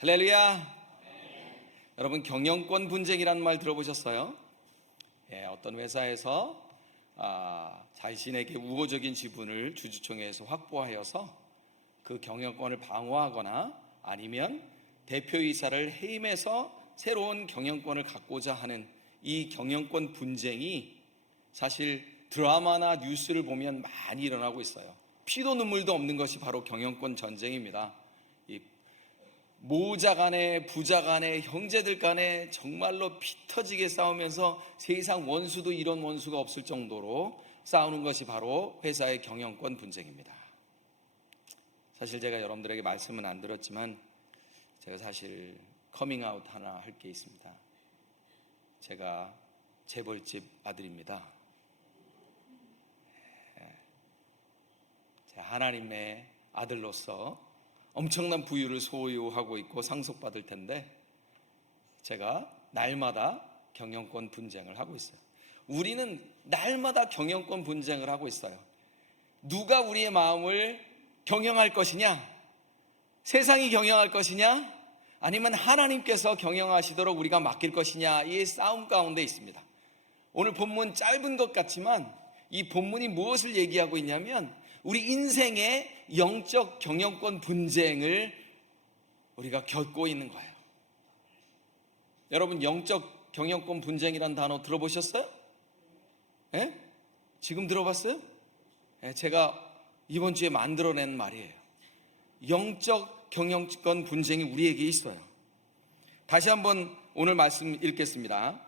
할렐루야. 여러분, 경영권 분쟁이라는 말 들어보셨어요? 어떤 회사에서 자신에게 우호적인 지분을 주주총회에서 확보하여서 그 경영권을 방어하거나 아니면 대표이사를 해임해서 새로운 경영권을 갖고자 하는 이 경영권 분쟁이 사실 드라마나 뉴스를 보면 많이 일어나고 있어요. 피도 눈물도 없는 것이 바로 경영권 전쟁입니다. 이 모자 간에 부자 간에 형제들 간에 정말로 피 터지게 싸우면서 세상 원수도 이런 원수가 없을 정도로 싸우는 것이 바로 회사의 경영권 분쟁입니다. 사실 제가 여러분들에게 말씀은 안 드렸지만 제가 사실 커밍아웃 하나 할 게 있습니다. 제가 재벌집 아들입니다. 하나님의 아들로서 엄청난 부유를 소유하고 있고 상속받을 텐데 제가 날마다 경영권 분쟁을 하고 있어요. 우리는 날마다 경영권 분쟁을 하고 있어요. 누가 우리의 마음을 경영할 것이냐? 세상이 경영할 것이냐? 아니면 하나님께서 경영하시도록 우리가 맡길 것이냐? 이 싸움 가운데 있습니다. 오늘 본문 짧은 것 같지만 이 본문이 무엇을 얘기하고 있냐면 우리 인생의 영적 경영권 분쟁을 우리가 겪고 있는 거예요. 여러분, 영적 경영권 분쟁이라는 단어 들어보셨어요? 지금 들어봤어요? 제가 이번 주에 만들어낸 말이에요. 영적 경영권 분쟁이 우리에게 있어요. 다시 한번 오늘 말씀 읽겠습니다.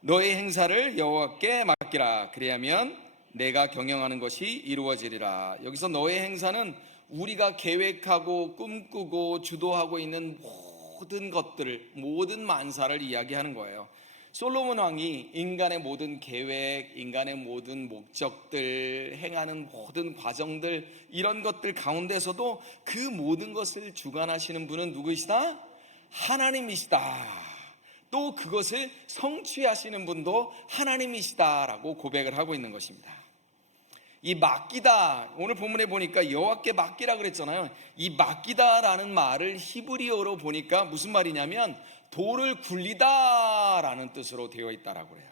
너의 행사를 여호와께 맡기라. 그리하면 내가 경영하는 것이 이루어지리라. 여기서 너의 행사는 우리가 계획하고 꿈꾸고 주도하고 있는 모든 것들을, 모든 만사를 이야기하는 거예요. 솔로몬 왕이 인간의 모든 계획, 인간의 모든 목적들, 행하는 모든 과정들, 이런 것들 가운데서도 그 모든 것을 주관하시는 분은 누구이시다? 하나님이시다. 또 그것을 성취하시는 분도 하나님이시다라고 고백을 하고 있는 것입니다. 이 맡기다, 오늘 본문에 보니까 여호와께 맡기라 그랬잖아요. 이 맡기다라는 말을 히브리어로 보니까 무슨 말이냐면 돌을 굴리다라는 뜻으로 되어 있다라고 그래요.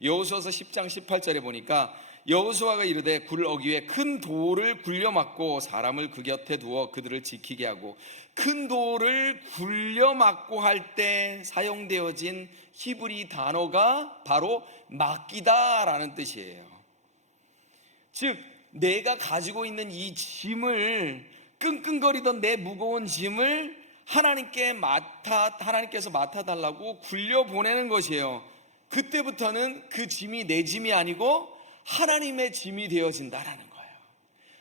여호수아서 10장 18절에 보니까 여호수아가 이르되 굴을 어기 위해 큰 돌을 굴려 막고 사람을 그 곁에 두어 그들을 지키게 하고, 큰 돌을 굴려 막고 할 때 사용되어진 히브리 단어가 바로 맡기다라는 뜻이에요. 즉 내가 가지고 있는 이 짐을, 끙끙거리던 내 무거운 짐을 하나님께서 맡아달라고 굴려보내는 것이에요. 그때부터는 그 짐이 내 짐이 아니고 하나님의 짐이 되어진다라는 거예요.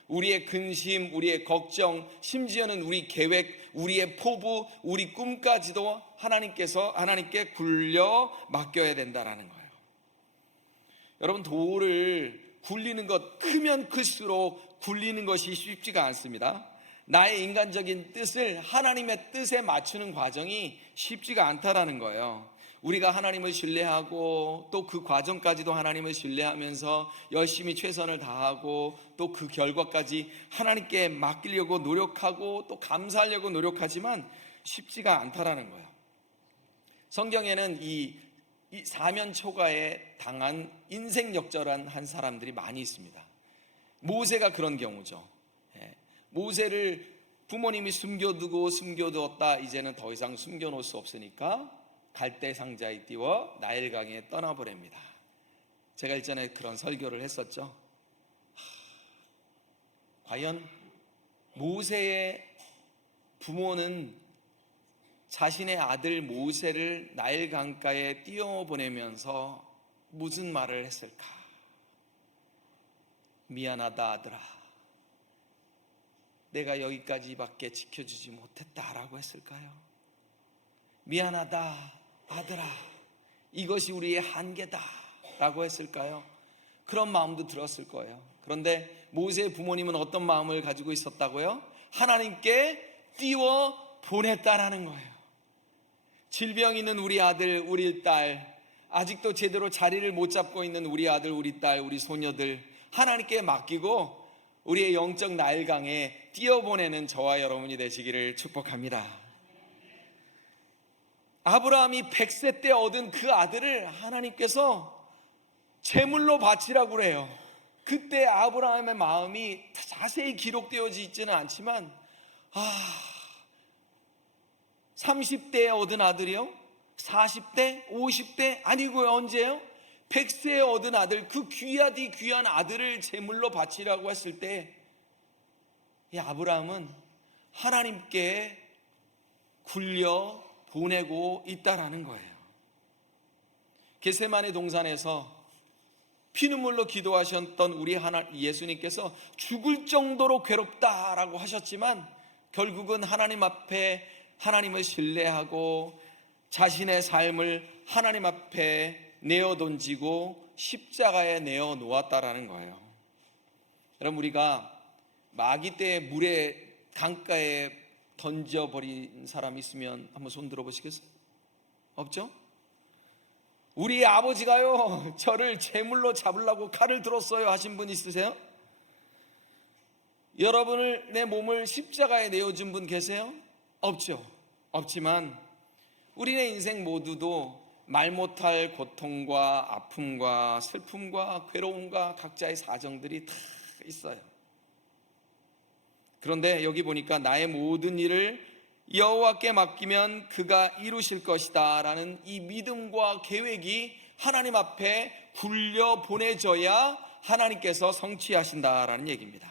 우리의 근심, 우리의 걱정, 심지어는 우리 계획, 우리의 포부, 우리 꿈까지도 하나님께 굴려 맡겨야 된다라는 거예요. 여러분, 돌을 굴리는 것, 크면 클수록 굴리는 것이 쉽지가 않습니다. 나의 인간적인 뜻을 하나님의 뜻에 맞추는 과정이 쉽지가 않다라는 거예요. 우리가 하나님을 신뢰하고 또 그 과정까지도 하나님을 신뢰하면서 열심히 최선을 다하고 또 그 결과까지 하나님께 맡기려고 노력하고 또 감사하려고 노력하지만 쉽지가 않다라는 거예요. 성경에는 이 사면 초가에 당한 인생 역전한 한 사람들이 많이 있습니다. 모세가 그런 경우죠. 모세를 부모님이 숨겨두었다. 이제는 더 이상 숨겨놓을 수 없으니까 갈대 상자에 띄워 나일강에 떠나보냅니다. 제가 일전에 그런 설교를 했었죠. 과연 모세의 부모는 자신의 아들 모세를 나일 강가에 띄워보내면서 무슨 말을 했을까? 미안하다 아들아, 내가 여기까지밖에 지켜주지 못했다라고 했을까요? 미안하다 아들아, 이것이 우리의 한계다라고 했을까요? 그런 마음도 들었을 거예요. 그런데 모세의 부모님은 어떤 마음을 가지고 있었다고요? 하나님께 띄워 보냈다라는 거예요. 질병 있는 우리 아들, 우리 딸, 아직도 제대로 자리를 못 잡고 있는 우리 아들, 우리 딸, 우리 소녀들 하나님께 맡기고 우리의 영적 나일강에 띄워보내는 저와 여러분이 되시기를 축복합니다. 아브라함이 100세 때 얻은 그 아들을 하나님께서 제물로 바치라고 그래요. 그때 아브라함의 마음이 자세히 기록되어져 있지는 않지만 30대에 얻은 아들이요? 40대? 50대? 아니고요, 언제요? 100세에 얻은 아들, 그 귀하디 귀한 아들을 제물로 바치라고 했을 때 이 아브라함은 하나님께 굴려 보내고 있다라는 거예요. 겟세마네 동산에서 피눈물로 기도하셨던 우리 예수님께서 죽을 정도로 괴롭다라고 하셨지만 결국은 하나님 앞에 하나님을 신뢰하고 자신의 삶을 하나님 앞에 내어 던지고 십자가에 내어 놓았다라는 거예요. 여러분, 우리가 마귀 때 물에 강가에 던져버린 사람 있으면 한번 손 들어보시겠어요? 없죠? 우리 아버지가요 저를 제물로 잡으려고 칼을 들었어요 하신 분 있으세요? 여러분을 내 몸을 십자가에 내어준 분 계세요? 없죠. 없지만 우리의 인생 모두도 말 못할 고통과 아픔과 슬픔과 괴로움과 각자의 사정들이 다 있어요. 그런데 여기 보니까 나의 모든 일을 여호와께 맡기면 그가 이루실 것이다 라는 이 믿음과 계획이 하나님 앞에 굴려 보내져야 하나님께서 성취하신다라는 얘기입니다.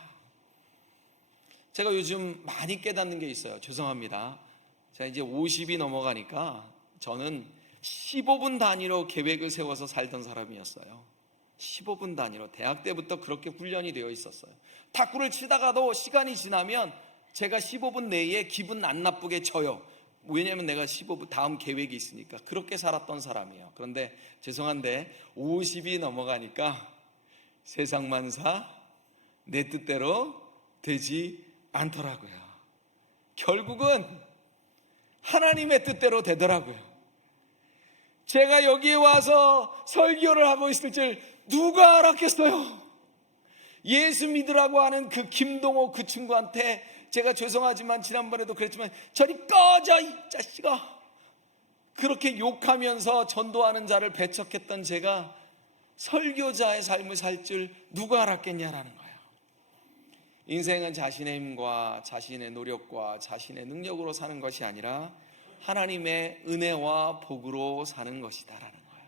제가 요즘 많이 깨닫는 게 있어요. 죄송합니다. 제가 이제 50이 넘어가니까 저는 15분 단위로 계획을 세워서 살던 사람이었어요. 15분 단위로. 대학 때부터 그렇게 훈련이 되어 있었어요. 탁구를 치다가도 시간이 지나면 제가 15분 내에 기분 안 나쁘게 져요. 왜냐하면 내가 15분 다음 계획이 있으니까. 그렇게 살았던 사람이에요. 그런데 죄송한데 50이 넘어가니까 세상만사 내 뜻대로 되지 않더라고요. 결국은 하나님의 뜻대로 되더라고요. 제가 여기에 와서 설교를 하고 있을 줄 누가 알았겠어요? 예수 믿으라고 하는 그 김동호 그 친구한테 제가 죄송하지만 지난번에도 그랬지만 저리 꺼져 이 자식아, 그렇게 욕하면서 전도하는 자를 배척했던 제가 설교자의 삶을 살 줄 누가 알았겠냐라는 거예요. 인생은 자신의 힘과 자신의 노력과 자신의 능력으로 사는 것이 아니라 하나님의 은혜와 복으로 사는 것이다라는 거예요.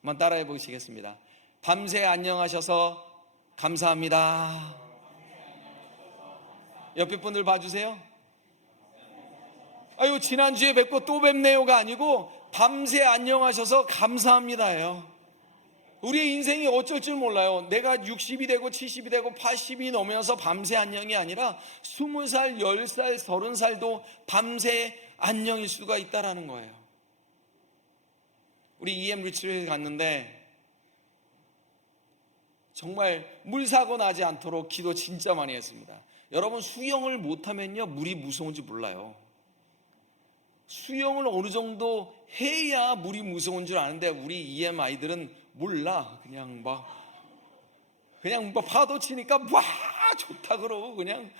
한번 따라해 보시겠습니다. 밤새 안녕하셔서 감사합니다. 옆에 분들 봐주세요. 아유, 지난주에 뵙고 또 뵙네요가 아니고 밤새 안녕하셔서 감사합니다예요. 우리의 인생이 어쩔 줄 몰라요. 내가 60이 되고 70이 되고 80이 넘어서 밤새 안녕이 아니라 20살, 10살, 30살도 밤새 안녕일 수가 있다라는 거예요. 우리 EM 리트릿에 갔는데 정말 물사고 나지 않도록 기도 진짜 많이 했습니다. 여러분, 수영을 못하면요 물이 무서운지 몰라요. 수영을 어느 정도 해야 물이 무서운 줄 아는데 우리 EM 아이들은 몰라. 그냥 파도 치니까 와 좋다 그러고 그냥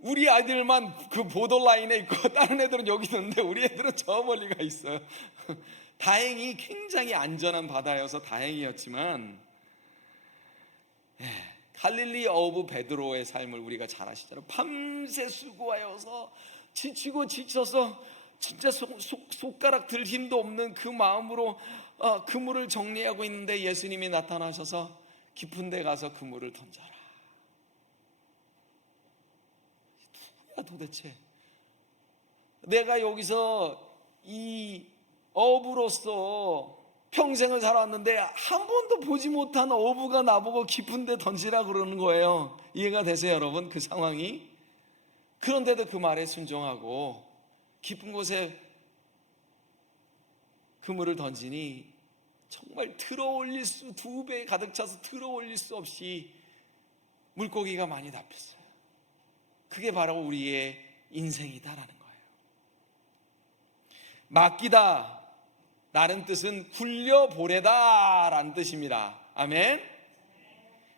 우리 아이들만 그 보더 라인에 있고 다른 애들은 여기 있는데 우리 애들은 저 멀리 가 있어요. 다행히 굉장히 안전한 바다여서 다행이었지만 갈릴리 어브 베드로의 삶을 우리가 잘 아시잖아요. 밤새 수고하여서 지치고 지쳐서 진짜 손가락 들 힘도 없는 그 마음으로 그물을 정리하고 있는데 예수님이 나타나셔서 깊은 데 가서 그물을 던져라. 누구야 도대체? 내가 여기서 이 어부로서 평생을 살았는데 한 번도 보지 못한 어부가 나보고 깊은 데 던지라 그러는 거예요. 이해가 되세요 여러분? 그 상황이. 그런데도 그 말에 순종하고 깊은 곳에 그물을 던지니 정말 들어올릴 수 2배 가득 차서 들어올릴 수 없이 물고기가 많이 잡혔어요. 그게 바로 우리의 인생이다라는 거예요. 맡기다 라는 뜻은 굴려보내다 라는 뜻입니다. 아멘.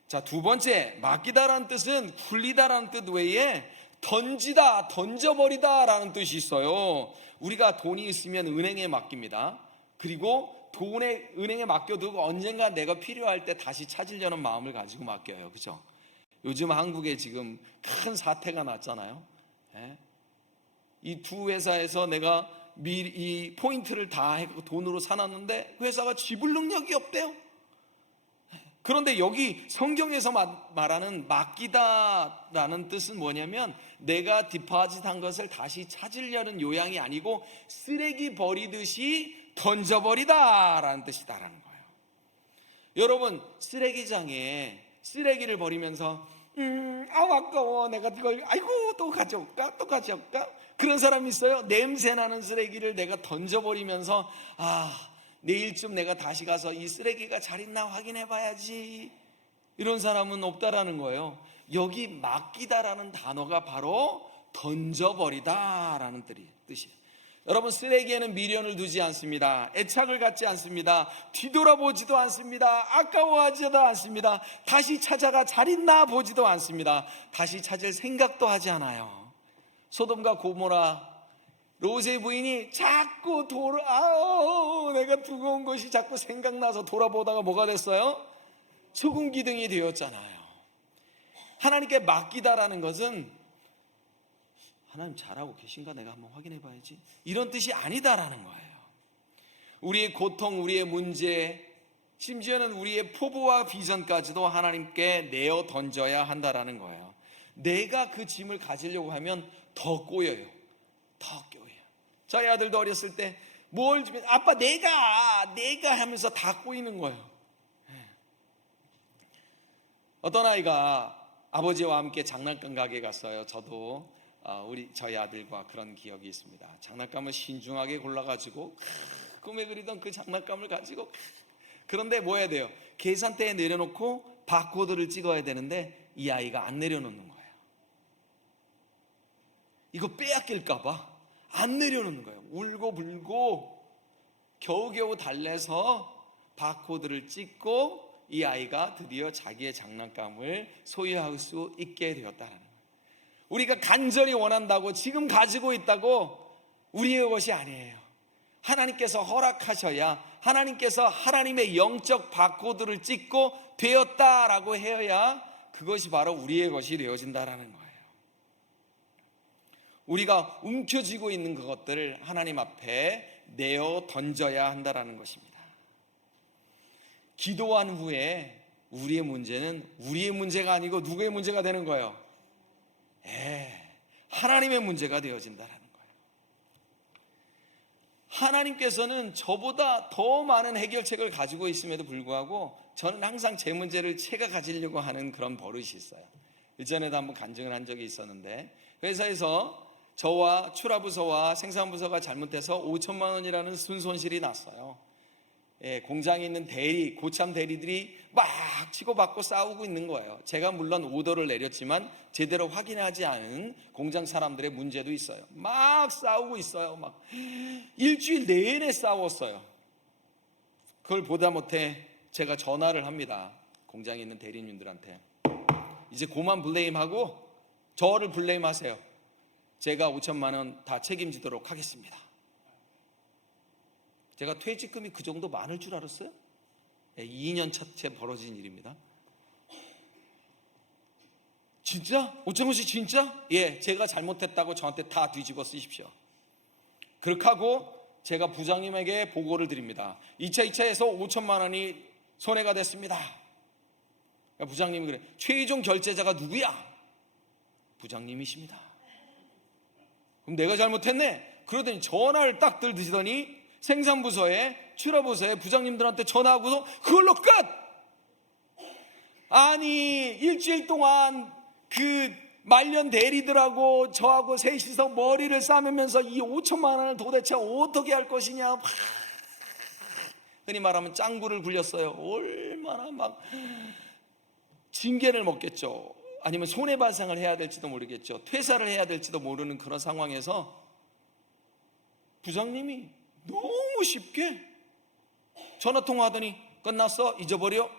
자, 두 번째, 맡기다라는 뜻은 굴리다라는 뜻 외에 던지다, 던져버리다 라는 뜻이 있어요. 우리가 돈이 있으면 은행에 맡깁니다. 그리고 은행에 맡겨두고 언젠가 내가 필요할 때 다시 찾으려는 마음을 가지고 맡겨요. 그죠? 요즘 한국에 지금 큰 사태가 났잖아요. 이 두 회사에서 내가 이 포인트를 다 해서 돈으로 사놨는데 회사가 지불 능력이 없대요. 그런데 여기 성경에서 말하는 맡기다라는 뜻은 뭐냐면 내가 디파짓한 것을 다시 찾으려는 요양이 아니고 쓰레기 버리듯이 던져버리다라는 뜻이다라는 거예요. 여러분, 쓰레기장에 쓰레기를 버리면서 아까워, 내가 이걸 또 가져올까? 그런 사람이 있어요. 냄새나는 쓰레기를 내가 던져버리면서 내일쯤 내가 다시 가서 이 쓰레기가 잘 있나 확인해 봐야지, 이런 사람은 없다라는 거예요. 여기 맡기다라는 단어가 바로 던져버리다라는 뜻이에요. 여러분, 쓰레기에는 미련을 두지 않습니다. 애착을 갖지 않습니다. 뒤돌아보지도 않습니다. 아까워하지도 않습니다. 다시 찾아가 잘 있나 보지도 않습니다. 다시 찾을 생각도 하지 않아요. 소돔과 고모라, 롯의 부인이 자꾸 내가 두고 온 것이 자꾸 생각나서 돌아보다가 뭐가 됐어요? 소금 기둥이 되었잖아요. 하나님께 맡기다라는 것은 하나님 잘하고 계신가 내가 한번 확인해 봐야지, 이런 뜻이 아니다라는 거예요. 우리의 고통, 우리의 문제, 심지어는 우리의 포부와 비전까지도 하나님께 내어 던져야 한다라는 거예요. 내가 그 짐을 가지려고 하면 더 꼬여요. 더 꼬여요. 저희 아들도 어렸을 때 뭘 주면 아빠 내가 하면서 다 꼬이는 거예요. 어떤 아이가 아버지와 함께 장난감 가게에 갔어요. 저도 저희 아들과 그런 기억이 있습니다. 장난감을 신중하게 골라가지고 꿈에 그리던 그 장난감을 가지고, 그런데 뭐 해야 돼요? 계산대에 내려놓고 바코드를 찍어야 되는데 이 아이가 안 내려놓는 거예요. 이거 빼앗길까봐 안 내려놓는 거예요. 울고불고 겨우겨우 달래서 바코드를 찍고 이 아이가 드디어 자기의 장난감을 소유할 수 있게 되었다는 거예요. 우리가 간절히 원한다고 지금 가지고 있다고 우리의 것이 아니에요. 하나님께서 허락하셔야, 하나님께서 하나님의 영적 바코드를 찍고 되었다라고 해야 그것이 바로 우리의 것이 되어진다라는 거예요. 우리가 움켜쥐고 있는 그것들을 하나님 앞에 내어 던져야 한다라는 것입니다. 기도한 후에 우리의 문제는 우리의 문제가 아니고 누구의 문제가 되는 거예요? 하나님의 문제가 되어진다라는 거예요. 하나님께서는 저보다 더 많은 해결책을 가지고 있음에도 불구하고 저는 항상 제 문제를 제가 가지려고 하는 그런 버릇이 있어요. 이전에도 한번 간증을 한 적이 있었는데, 회사에서 저와 출하부서와 생산부서가 잘못해서 5천만 원이라는 순손실이 났어요. 공장에 있는 고참 대리들이 막 치고받고 싸우고 있는 거예요. 제가 물론 오더를 내렸지만 제대로 확인하지 않은 공장 사람들의 문제도 있어요. 막 싸우고 있어요. 막 일주일 내내 싸웠어요. 그걸 보다 못해 제가 전화를 합니다. 공장에 있는 대리님들한테. 이제 그만 블레임하고 저를 블레임하세요. 제가 5천만 원 다 책임지도록 하겠습니다. 제가 퇴직금이 그 정도 많을 줄 알았어요? 2년 차째 벌어진 일입니다. 진짜? 5천만 씨 진짜? 제가 잘못했다고 저한테 다 뒤집어 쓰십시오. 그렇게 하고 제가 부장님에게 보고를 드립니다. 2차에서 5천만 원이 손해가 됐습니다. 부장님이 그래, 최종 결제자가 누구야? 부장님이십니다. 그럼 내가 잘못했네? 그러더니 전화를 딱 들으시더니 생산부서에, 출하부서에 부장님들한테 전화하고서 그걸로 끝! 아니, 일주일 동안 그 말년 대리들하고 저하고 셋이서 머리를 싸매면서 이 5천만 원을 도대체 어떻게 할 것이냐, 흔히 말하면 짱구를 굴렸어요. 얼마나 막 징계를 먹겠죠. 아니면 손해배상을 해야 될지도 모르겠죠. 퇴사를 해야 될지도 모르는 그런 상황에서 부장님이 너무 쉽게 전화통화하더니 끝났어? 잊어버려?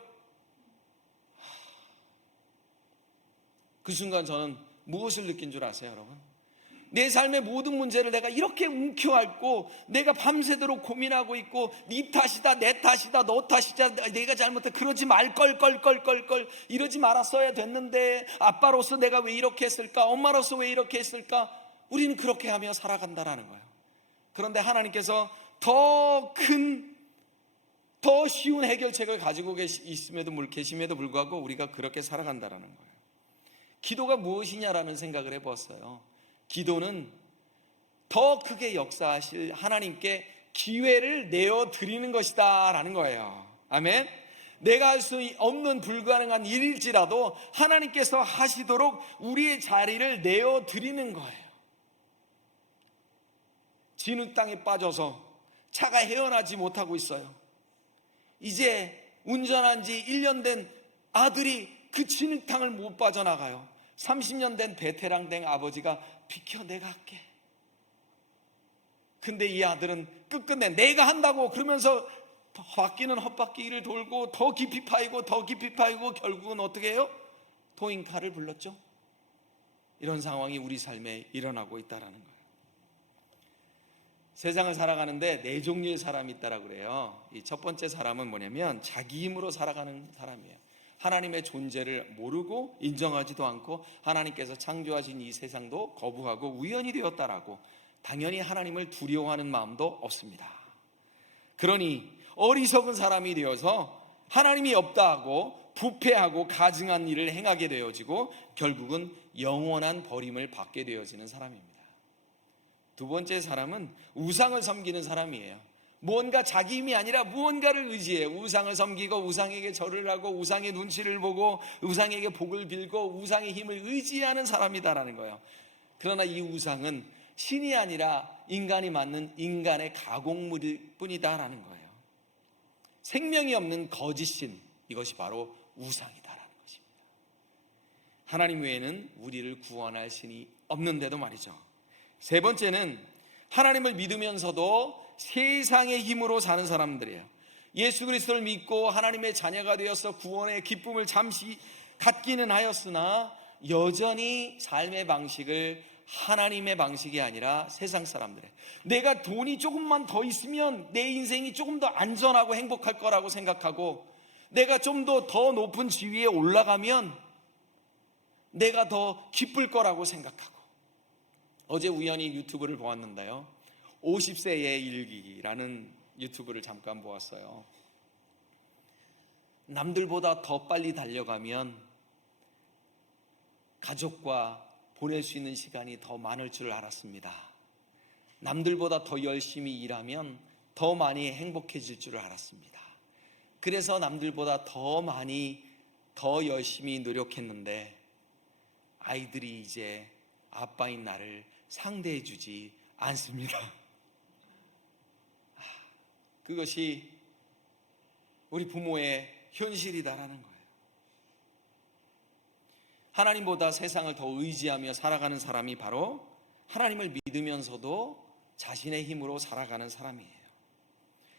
그 순간 저는 무엇을 느낀 줄 아세요, 여러분? 내 삶의 모든 문제를 내가 이렇게 움켜안고 내가 밤새도록 고민하고 있고 네 탓이다, 내 탓이다, 너 탓이다, 내가 잘못해, 그러지 말걸 이러지 말았어야 됐는데, 아빠로서 내가 왜 이렇게 했을까, 엄마로서 왜 이렇게 했을까. 우리는 그렇게 하며 살아간다라는 거예요. 그런데 하나님께서 더 쉬운 해결책을 가지고 계심에도 불구하고 우리가 그렇게 살아간다라는 거예요. 기도가 무엇이냐라는 생각을 해보았어요. 기도는 더 크게 역사하실 하나님께 기회를 내어드리는 것이다 라는 거예요. 아멘. 내가 할 수 없는 불가능한 일일지라도 하나님께서 하시도록 우리의 자리를 내어드리는 거예요. 진흙 땅에 빠져서 차가 헤어나지 못하고 있어요. 이제 운전한 지 1년 된 아들이 그 진흙탕을 못 빠져나가요. 30년 된 베테랑 된 아버지가 비켜, 내가 할게. 근데 이 아들은 끝끝내 내가 한다고 그러면서 바퀴는 헛바퀴를 돌고 더 깊이 파이고 결국은 어떻게 해요? 토잉카를 불렀죠. 이런 상황이 우리 삶에 일어나고 있다는 거예요. 세상을 살아가는데 네 종류의 사람이 있다라고 그래요. 이 첫 번째 사람은 뭐냐면 자기 힘으로 살아가는 사람이에요. 하나님의 존재를 모르고 인정하지도 않고 하나님께서 창조하신 이 세상도 거부하고 우연이 되었다라고 당연히 하나님을 두려워하는 마음도 없습니다. 그러니 어리석은 사람이 되어서 하나님이 없다 하고 부패하고 가증한 일을 행하게 되어지고 결국은 영원한 버림을 받게 되어지는 사람입니다. 두 번째 사람은 우상을 섬기는 사람이에요. 무언가 자기 힘이 아니라 무언가를 의지해요. 우상을 섬기고 우상에게 절을 하고 우상의 눈치를 보고 우상에게 복을 빌고 우상의 힘을 의지하는 사람이다라는 거예요. 그러나 이 우상은 신이 아니라 인간이 만든 인간의 가공물일 뿐이다라는 거예요. 생명이 없는 거짓신, 이것이 바로 우상이다라는 것입니다. 하나님 외에는 우리를 구원할 신이 없는데도 말이죠. 세 번째는 하나님을 믿으면서도 세상의 힘으로 사는 사람들이에요. 예수 그리스도를 믿고 하나님의 자녀가 되어서 구원의 기쁨을 잠시 갖기는 하였으나 여전히 삶의 방식을 하나님의 방식이 아니라 세상 사람들의, 내가 돈이 조금만 더 있으면 내 인생이 조금 더 안전하고 행복할 거라고 생각하고, 내가 좀 더 높은 지위에 올라가면 내가 더 기쁠 거라고 생각하고. 어제 우연히 유튜브를 보았는데요, 50세의 일기라는 유튜브를 잠깐 보았어요. 남들보다 더 빨리 달려가면 가족과 보낼 수 있는 시간이 더 많을 줄 알았습니다. 남들보다 더 열심히 일하면 더 많이 행복해질 줄 알았습니다. 그래서 남들보다 더 열심히 노력했는데 아이들이 이제 아빠인 나를 상대해주지 않습니다. 그것이 우리 부모의 현실이다라는 거예요. 하나님보다 세상을 더 의지하며 살아가는 사람이 바로 하나님을 믿으면서도 자신의 힘으로 살아가는 사람이에요.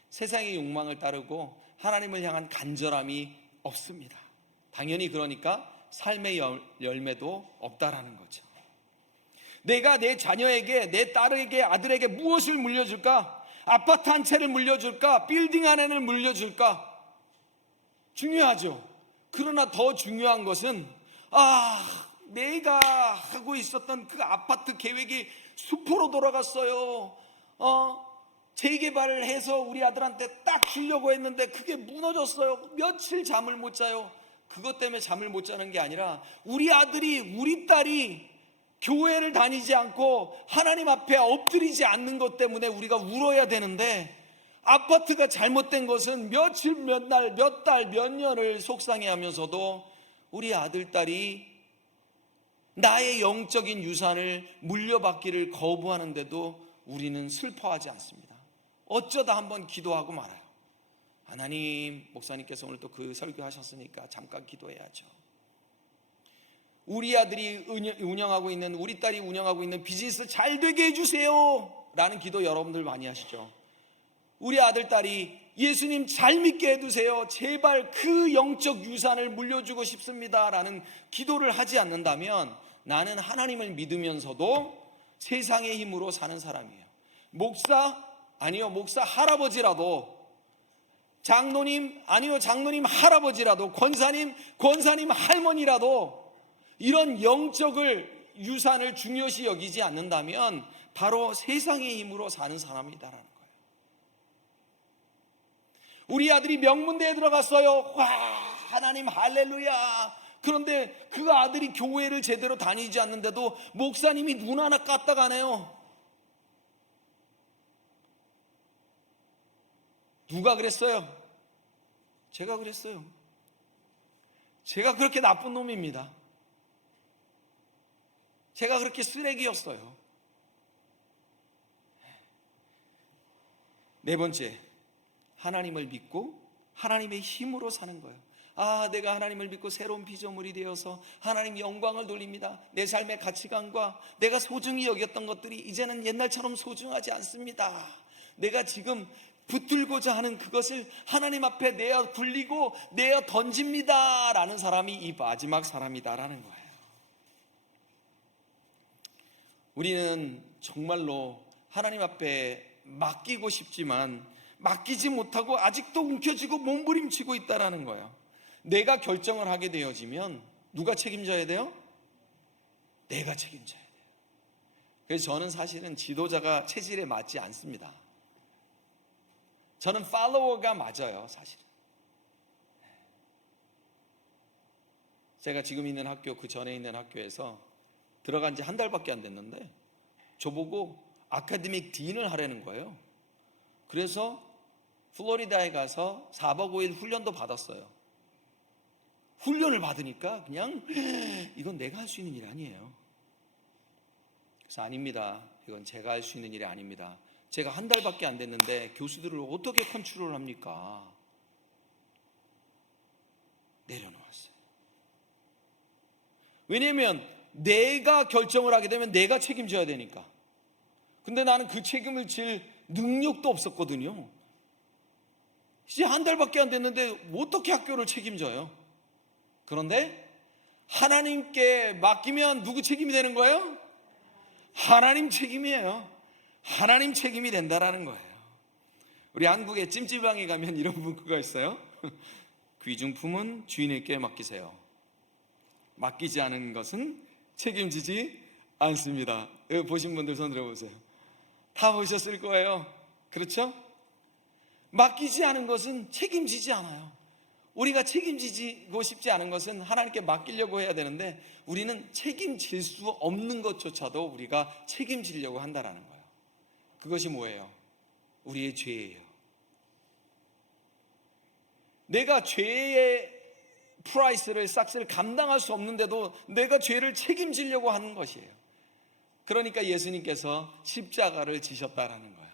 세상의 욕망을 따르고 하나님을 향한 간절함이 없습니다. 당연히 그러니까 삶의 열매도 없다라는 거죠. 내가 내 자녀에게, 내 딸에게, 아들에게 무엇을 물려줄까? 아파트 한 채를 물려줄까? 빌딩 하나를 물려줄까? 중요하죠. 그러나 더 중요한 것은 내가 하고 있었던 그 아파트 계획이 수포로 돌아갔어요. 재개발을 해서 우리 아들한테 딱 주려고 했는데 그게 무너졌어요. 며칠 잠을 못 자요. 그것 때문에 잠을 못 자는 게 아니라 우리 아들이, 우리 딸이 교회를 다니지 않고 하나님 앞에 엎드리지 않는 것 때문에 우리가 울어야 되는데, 아파트가 잘못된 것은 며칠, 몇 날, 몇 달, 몇 년을 속상해하면서도 우리 아들, 딸이 나의 영적인 유산을 물려받기를 거부하는데도 우리는 슬퍼하지 않습니다. 어쩌다 한번 기도하고 말아요. 하나님, 목사님께서 오늘 또 그 설교하셨으니까 잠깐 기도해야죠. 우리 아들이 운영하고 있는, 우리 딸이 운영하고 있는 비즈니스 잘 되게 해주세요 라는 기도 여러분들 많이 하시죠. 우리 아들, 딸이 예수님 잘 믿게 해두세요, 제발 그 영적 유산을 물려주고 싶습니다 라는 기도를 하지 않는다면 나는 하나님을 믿으면서도 세상의 힘으로 사는 사람이에요. 목사? 아니요, 목사 할아버지라도, 장로님? 아니요, 장로님 할아버지라도, 권사님 할머니라도 이런 영적을 유산을 중요시 여기지 않는다면 바로 세상의 힘으로 사는 사람이다라는 거예요. 우리 아들이 명문대에 들어갔어요. 와, 하나님 할렐루야. 그런데 그 아들이 교회를 제대로 다니지 않는데도 목사님이 눈 하나 까딱 안 해요. 누가 그랬어요? 제가 그랬어요. 제가 그렇게 나쁜 놈입니다. 제가 그렇게 쓰레기였어요. 네 번째, 하나님을 믿고 하나님의 힘으로 사는 거예요. 내가 하나님을 믿고 새로운 피조물이 되어서 하나님 영광을 돌립니다. 내 삶의 가치관과 내가 소중히 여겼던 것들이 이제는 옛날처럼 소중하지 않습니다. 내가 지금 붙들고자 하는 그것을 하나님 앞에 내어 굴리고 내어 던집니다 라는 사람이 이 마지막 사람이다라는 거예요. 우리는 정말로 하나님 앞에 맡기고 싶지만 맡기지 못하고 아직도 움켜쥐고 몸부림치고 있다라는 거예요. 내가 결정을 하게 되어지면 누가 책임져야 돼요? 내가 책임져야 돼요. 그래서 저는 사실은 지도자가 체질에 맞지 않습니다. 저는 팔로워가 맞아요, 사실은. 제가 지금 있는 학교, 그 전에 있는 학교에서 들어간 지 한 달밖에 안 됐는데 저보고 아카데믹 딘을 하라는 거예요. 그래서 플로리다에 가서 4박 5일 훈련도 받았어요. 훈련을 받으니까 그냥 이건 내가 할 수 있는 일이 아니에요. 그래서 아닙니다. 이건 제가 할 수 있는 일이 아닙니다. 제가 한 달밖에 안 됐는데 교수들을 어떻게 컨트롤합니까? 내려놓았어요. 왜냐하면 내가 결정을 하게 되면 내가 책임져야 되니까. 근데 나는 그 책임을 질 능력도 없었거든요. 이제 한 달밖에 안 됐는데 어떻게 학교를 책임져요? 그런데 하나님께 맡기면 누구 책임이 되는 거예요? 하나님 책임이에요. 하나님 책임이 된다라는 거예요. 우리 한국에 찜질방에 가면 이런 문구가 있어요. 귀중품은 주인에게 맡기세요. 맡기지 않은 것은 책임지지 않습니다. 여기 보신 분들 손 들어보세요. 다 보셨을 거예요. 그렇죠? 맡기지 않은 것은 책임지지 않아요. 우리가 책임지고 싶지 않은 것은 하나님께 맡기려고 해야 되는데 우리는 책임질 수 없는 것조차도 우리가 책임지려고 한다는 거예요. 그것이 뭐예요? 우리의 죄예요. 내가 죄의 프라이스를 싹스를 감당할 수 없는데도 내가 죄를 책임지려고 하는 것이에요. 그러니까 예수님께서 십자가를 지셨다라는 거예요.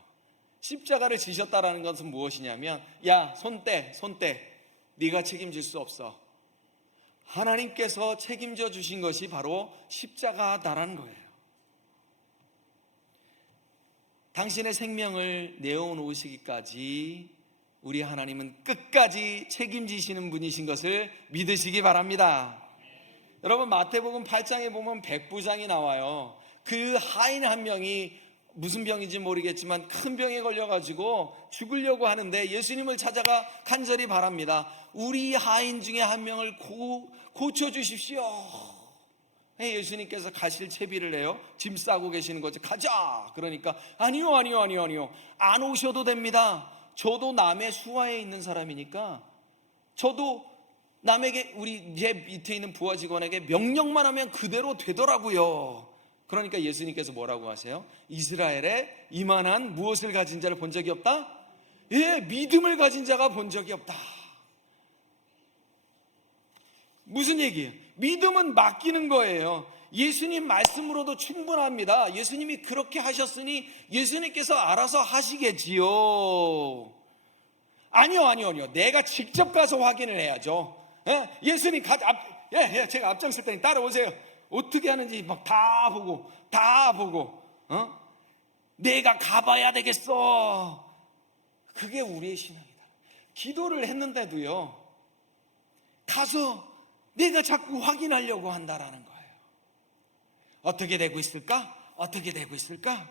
십자가를 지셨다라는 것은 무엇이냐면 야, 손 떼. 네가 책임질 수 없어. 하나님께서 책임져 주신 것이 바로 십자가다라는 거예요. 당신의 생명을 내어놓으시기까지 우리 하나님은 끝까지 책임지시는 분이신 것을 믿으시기 바랍니다. 여러분, 마태복음 8장에 보면 백부장이 나와요. 그 하인 한 명이 무슨 병인지 모르겠지만 큰 병에 걸려가지고 죽으려고 하는데 예수님을 찾아가 간절히 바랍니다. 우리 하인 중에 한 명을 고쳐주십시오. 예수님께서 가실 채비를 해요. 짐 싸고 계시는 거죠. 가자. 그러니까 아니요. 안 오셔도 됩니다. 저도 남의 수하에 있는 사람이니까 저도 남에게 우리 제 밑에 있는 부하 직원에게 명령만 하면 그대로 되더라고요. 그러니까 예수님께서 뭐라고 하세요? 이스라엘에 이만한 무엇을 가진 자를 본 적이 없다? 예, 믿음을 가진 자가 본 적이 없다. 무슨 얘기예요? 믿음은 맡기는 거예요. 예수님 말씀으로도 충분합니다. 예수님이 그렇게 하셨으니 예수님께서 알아서 하시겠지요. 아니요. 내가 직접 가서 확인을 해야죠. 예수님 제가 앞장설 테니 따라오세요. 어떻게 하는지 막 다 보고 내가 가봐야 되겠어. 그게 우리의 신앙이다. 기도를 했는데도요, 가서 내가 자꾸 확인하려고 한다라는 거예요. 어떻게 되고 있을까? 어떻게 되고 있을까?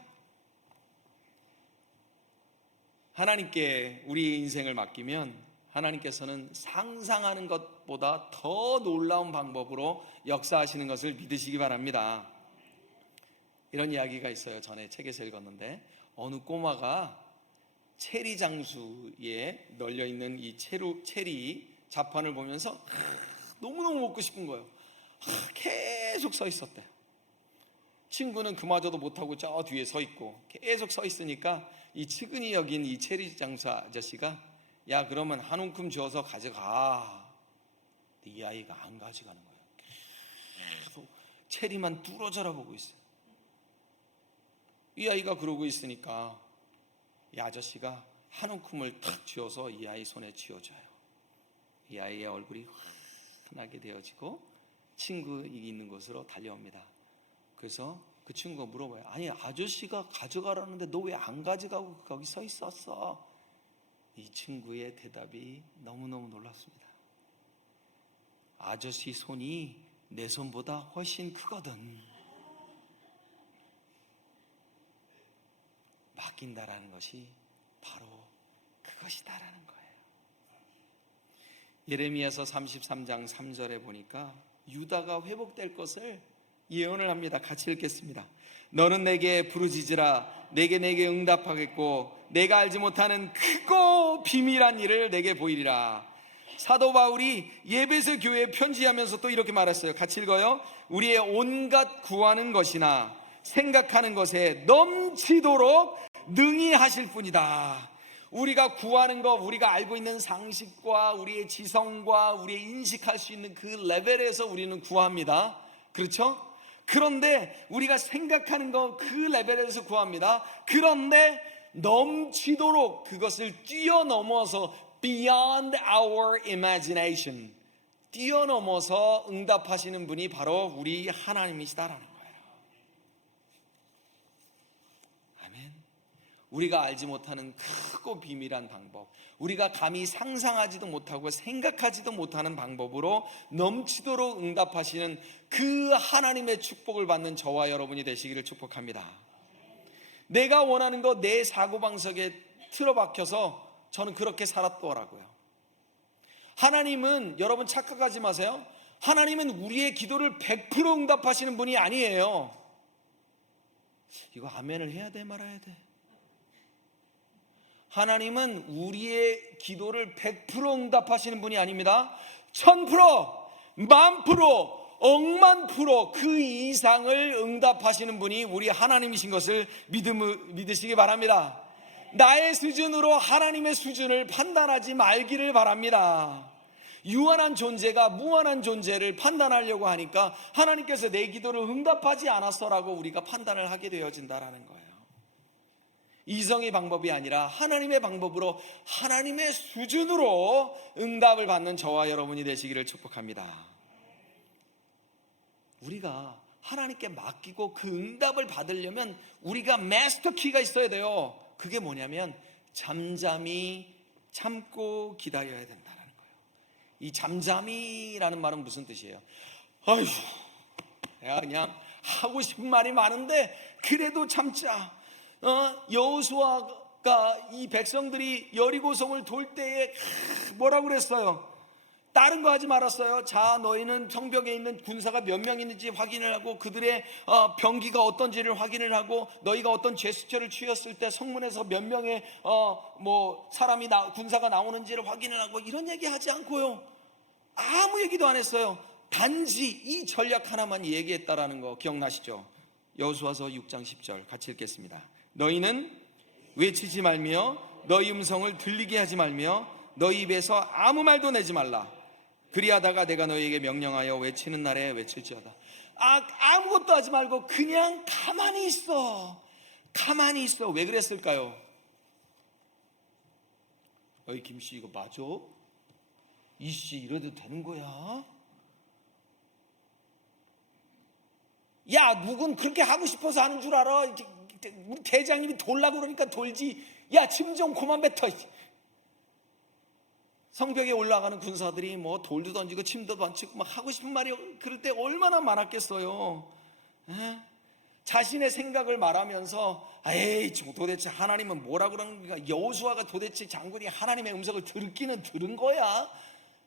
하나님께 우리 인생을 맡기면 하나님께서는 상상하는 것보다 더 놀라운 방법으로 역사하시는 것을 믿으시기 바랍니다. 이런 이야기가 있어요. 전에 책에서 읽었는데 어느 꼬마가 체리 장수에 널려있는 이 체리 자판을 보면서 너무너무 먹고 싶은 거예요. 계속 서 있었대요. 친구는 그마저도 못하고 저 뒤에 서 있고 계속 서 있으니까 이 측은히 여긴 이 체리 장수 아저씨가 야 그러면 한 움큼 주어서 가져가. 근데 이 아이가 안 가져가는 거예요. 계속 체리만 뚫어져라 보고 있어요. 이 아이가 그러고 있으니까 이 아저씨가 한 움큼을 탁 쥐어서 이 아이 손에 쥐어줘요. 이 아이의 얼굴이 환하게 되어지고 친구 있는 곳으로 달려옵니다. 그래서 그 친구가 물어봐요. 아니 아저씨가 가져가라는데 너 왜 안 가져가고 거기 서 있었어? 이 친구의 대답이 너무너무 놀랐습니다. 아저씨 손이 내 손보다 훨씬 크거든. 맡긴다라는 것이 바로 그것이다라는 거예요. 예레미야서 33장 3절에 보니까 유다가 회복될 것을 예언을 합니다. 같이 읽겠습니다. 너는 내게 부르짖으라. 내게 응답하겠고 내가 알지 못하는 크고 비밀한 일을 내게 보이리라. 사도 바울이 예배소 교회에 편지하면서 또 이렇게 말했어요. 같이 읽어요. 우리의 온갖 구하는 것이나 생각하는 것에 넘치도록 능히 하실 뿐이다. 우리가 구하는 것, 우리가 알고 있는 상식과 우리의 지성과 우리의 인식할 수 있는 그 레벨에서 우리는 구합니다. 그렇죠? 그런데 우리가 생각하는 것 그 레벨에서 구합니다. 그런데 넘치도록 그것을 뛰어넘어서 beyond our imagination, 뛰어넘어서 응답하시는 분이 바로 우리 하나님이시다라는 거예요. 아멘. 우리가 알지 못하는 크고 비밀한 방법, 우리가 감히 상상하지도 못하고 생각하지도 못하는 방법으로 넘치도록 응답하시는 그 하나님의 축복을 받는 저와 여러분이 되시기를 축복합니다. 내가 원하는 거 내 사고방식에 틀어박혀서 저는 그렇게 살았더라고요. 하나님은, 여러분 착각하지 마세요. 하나님은 우리의 기도를 100% 응답하시는 분이 아니에요. 이거 아멘을 해야 돼 말아야 돼? 하나님은 우리의 기도를 100% 응답하시는 분이 아닙니다. 1000%, 10,000%, 억만 프로 그 이상을 응답하시는 분이 우리 하나님이신 것을 믿으시기 바랍니다. 나의 수준으로 하나님의 수준을 판단하지 말기를 바랍니다. 유한한 존재가 무한한 존재를 판단하려고 하니까 하나님께서 내 기도를 응답하지 않았어라고 우리가 판단을 하게 되어진다라는 거예요. 이성의 방법이 아니라 하나님의 방법으로 하나님의 수준으로 응답을 받는 저와 여러분이 되시기를 축복합니다. 우리가 하나님께 맡기고 그 응답을 받으려면 우리가 마스터 키가 있어야 돼요. 그게 뭐냐면 잠잠히 참고 기다려야 된다는 거예요. 이 잠잠이라는 말은 무슨 뜻이에요? 아휴, 내가 그냥 하고 싶은 말이 많은데 그래도 참자. 여호수아가 이 백성들이 여리고성을 돌 때에 뭐라고 그랬어요? 다른 거 하지 말았어요. 자, 너희는 성벽에 있는 군사가 몇 명 있는지 확인을 하고 그들의 병기가 어떤지를 확인을 하고 너희가 어떤 제스처를 취했을 때 성문에서 몇 명의 사람이 군사가 나오는지를 확인을 하고 이런 얘기 하지 않고요. 아무 얘기도 안 했어요. 단지 이 전략 하나만 얘기했다라는 거 기억나시죠? 여호수아서 6장 10절 같이 읽겠습니다. 너희는 외치지 말며 너희 음성을 들리게 하지 말며 너희 입에서 아무 말도 내지 말라. 그리하다가 내가 너희에게 명령하여 외치는 날에 외칠지어다. 아무것도 하지 말고 그냥 가만히 있어. 가만히 있어. 왜 그랬을까요? 어이 김씨 이거 맞아? 이씨 이래도 되는 거야? 야 누군 그렇게 하고 싶어서 하는 줄 알아? 우리 대장님이 돌라고 그러니까 돌지. 야 침 좀 그만 뱉어. 성벽에 올라가는 군사들이 뭐 돌도 던지고 침도 던지고 막 하고 싶은 말이 그럴 때 얼마나 많았겠어요. 자신의 생각을 말하면서 에이 도대체 하나님은 뭐라 그러는 거야, 여호수아가 도대체 장군이 하나님의 음성을 듣기는 들은 거야,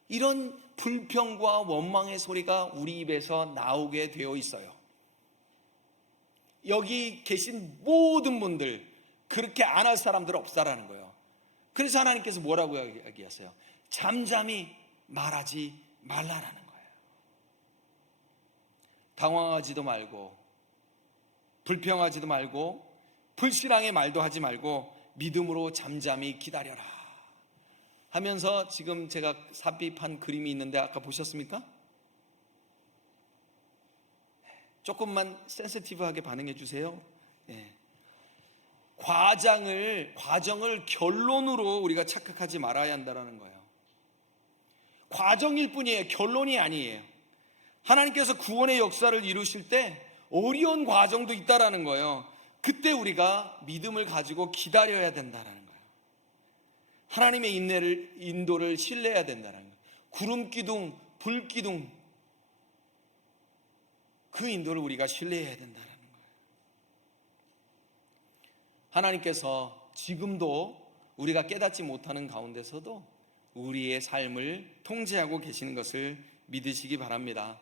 이런 불평과 원망의 소리가 우리 입에서 나오게 되어 있어요. 여기 계신 모든 분들 그렇게 안 할 사람들은 없다라는 거예요. 그래서 하나님께서 뭐라고 이야기하세요? 잠잠히 말하지 말라라는 거예요. 당황하지도 말고 불평하지도 말고 불신앙의 말도 하지 말고 믿음으로 잠잠히 기다려라 하면서, 지금 제가 삽입한 그림이 있는데 아까 보셨습니까? 조금만 센시티브하게 반응해 주세요. 과정을 결론으로 우리가 착각하지 말아야 한다는 거예요. 과정일 뿐이에요. 결론이 아니에요. 하나님께서 구원의 역사를 이루실 때 어려운 과정도 있다라는 거예요. 그때 우리가 믿음을 가지고 기다려야 된다는 거예요. 하나님의 인도를 신뢰해야 된다는 거예요. 구름 기둥, 불 기둥, 그 인도를 우리가 신뢰해야 된다는 거예요. 하나님께서 지금도 우리가 깨닫지 못하는 가운데서도 우리의 삶을 통제하고 계시는 것을 믿으시기 바랍니다.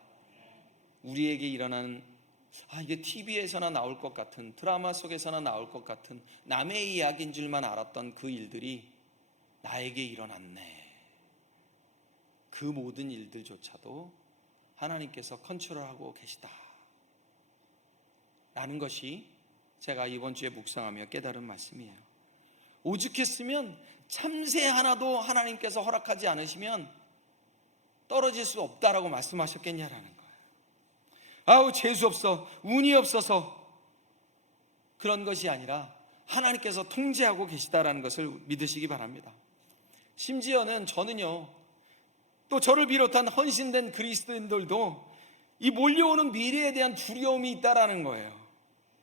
우리에게 일어나는 이게 TV에서나 나올 것 같은, 드라마 속에서나 나올 것 같은 남의 이야기인 줄만 알았던 그 일들이 나에게 일어났네. 그 모든 일들조차도 하나님께서 컨트롤하고 계시다 라는 것이 제가 이번 주에 묵상하며 깨달은 말씀이에요. 오죽했으면 참새 하나도 하나님께서 허락하지 않으시면 떨어질 수 없다라고 말씀하셨겠냐라는 거예요. 아우 재수 없어, 운이 없어서, 그런 것이 아니라 하나님께서 통제하고 계시다라는 것을 믿으시기 바랍니다. 심지어는 저는요, 또 저를 비롯한 헌신된 그리스도인들도 이 몰려오는 미래에 대한 두려움이 있다라는 거예요.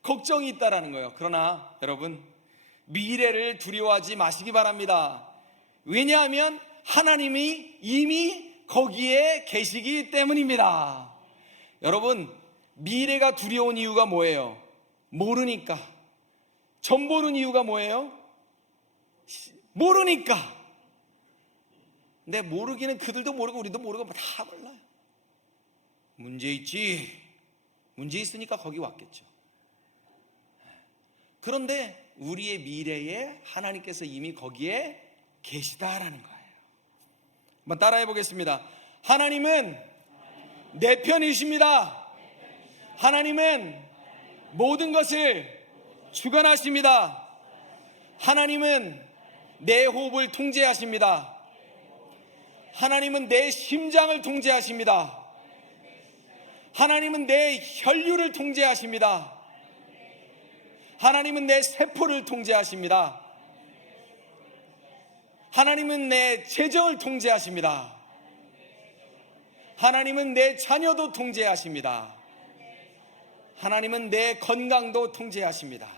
걱정이 있다라는 거예요. 그러나 여러분, 미래를 두려워하지 마시기 바랍니다. 왜냐하면 하나님이 이미 거기에 계시기 때문입니다. 여러분, 미래가 두려운 이유가 뭐예요? 모르니까. 점 보는 이유가 뭐예요? 모르니까. 근데 모르기는 그들도 모르고 우리도 모르고 다 몰라요. 문제 있지. 문제 있으니까 거기 왔겠죠. 그런데 우리의 미래에 하나님께서 이미 거기에 계시다라는 거예요. 한번 따라해 보겠습니다. 하나님은 내 편이십니다. 하나님은 모든 것을 주관하십니다. 하나님은 내 호흡을 통제하십니다. 하나님은 내 심장을 통제하십니다. 하나님은 내 혈류를 통제하십니다. 하나님은 내 세포를 통제하십니다. 하나님은 내 재정을 통제하십니다. 하나님은 내 자녀도 통제하십니다. 하나님은 내 건강도 통제하십니다.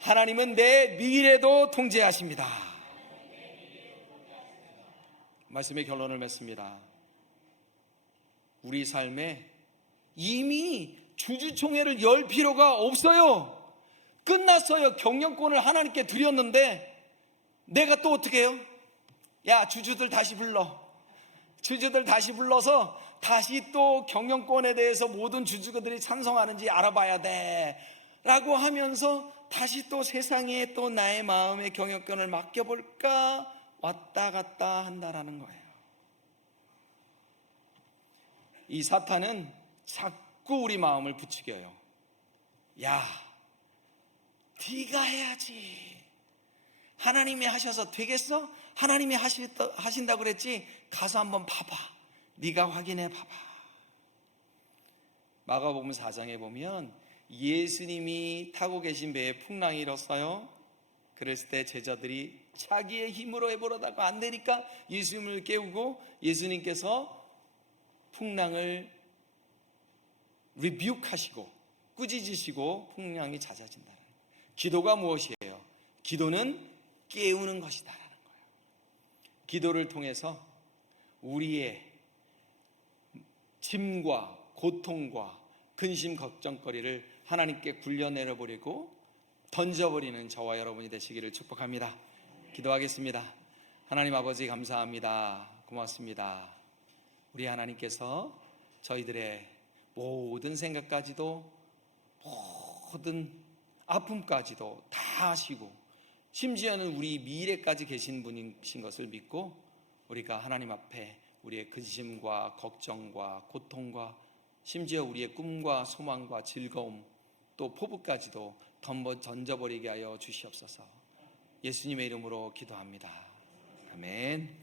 하나님은 내 미래도 통제하십니다. 말씀의 결론을 맺습니다. 우리 삶에 이미 주주총회를 열 필요가 없어요. 끝났어요. 경영권을 하나님께 드렸는데 내가 또 어떻게 해요? 야, 주주들 다시 불러. 주주들 다시 불러서 다시 또 경영권에 대해서 모든 주주들이 찬성하는지 알아봐야 돼 라고 하면서 다시 또 세상에 또 나의 마음의 경영권을 맡겨볼까 왔다 갔다 한다라는 거예요. 이 사탄은 자꾸 우리 마음을 부추겨요. 야, 네가 해야지. 하나님이 하셔서 되겠어? 하나님이 하신다고 그랬지? 가서 한번 봐봐. 네가 확인해 봐봐. 마가복음 4장에 보면 예수님이 타고 계신 배에 풍랑이 일었어요. 그랬을 때 제자들이 자기의 힘으로 해보려다가 안 되니까 예수님을 깨우고 예수님께서 풍랑을 리뷰하시고 꾸짖으시고 풍랑이 잦아진다. 기도가 무엇이에요? 기도는 깨우는 것이다라는 거예요. 기도를 통해서 우리의 짐과 고통과 근심 걱정거리를 하나님께 굴려내려버리고 던져버리는 저와 여러분이 되시기를 축복합니다. 기도하겠습니다. 하나님 아버지 감사합니다. 고맙습니다. 우리 하나님께서 저희들의 모든 생각까지도 모든 아픔까지도 다 아시고 심지어는 우리 미래까지 계신 분이신 것을 믿고 우리가 하나님 앞에 우리의 근심과 걱정과 고통과 심지어 우리의 꿈과 소망과 즐거움 또 포부까지도 던져버리게 하여 주시옵소서. 예수님의 이름으로 기도합니다. 아멘.